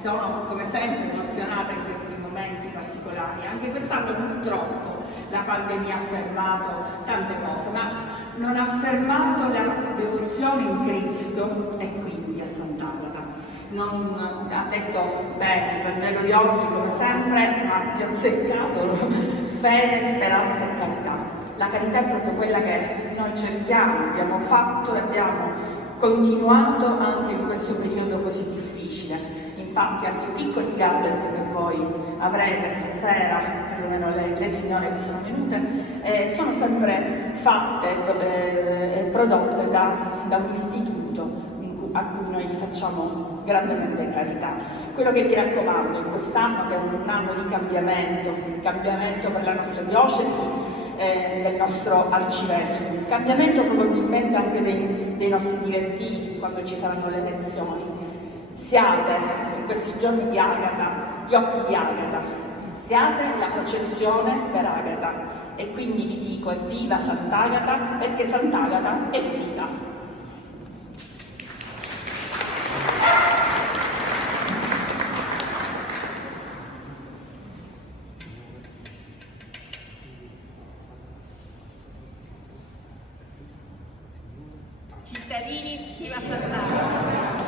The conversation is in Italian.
sono come sempre emozionata in questi momenti particolari. Anche quest'anno purtroppo la pandemia ha fermato tante cose, ma non ha fermato la devozione in Cristo e quindi a Sant'Agata. Non ha detto bene il Vangelo di oggi come sempre, ma più azzeccato: fede, speranza e carità. La carità è proprio quella che noi cerchiamo, abbiamo fatto e abbiamo continuato anche in questo periodo così difficile. Infatti anche i piccoli gadget che voi avrete stasera, perlomeno le signore che sono venute, sono sempre fatte e prodotte da un istituto a cui noi facciamo grandemente carità. Quello che vi raccomando in quest'anno, che è un anno di cambiamento per la nostra diocesi, del nostro arcivescovo, un cambiamento probabilmente anche dei nostri direttivi quando ci saranno le elezioni. Siate in questi giorni di Agata gli occhi di Agata, siate la processione per Agata, e quindi vi dico: evviva Sant'Agata, perché Sant'Agata è viva. Cittadini, viva Sant'Agata!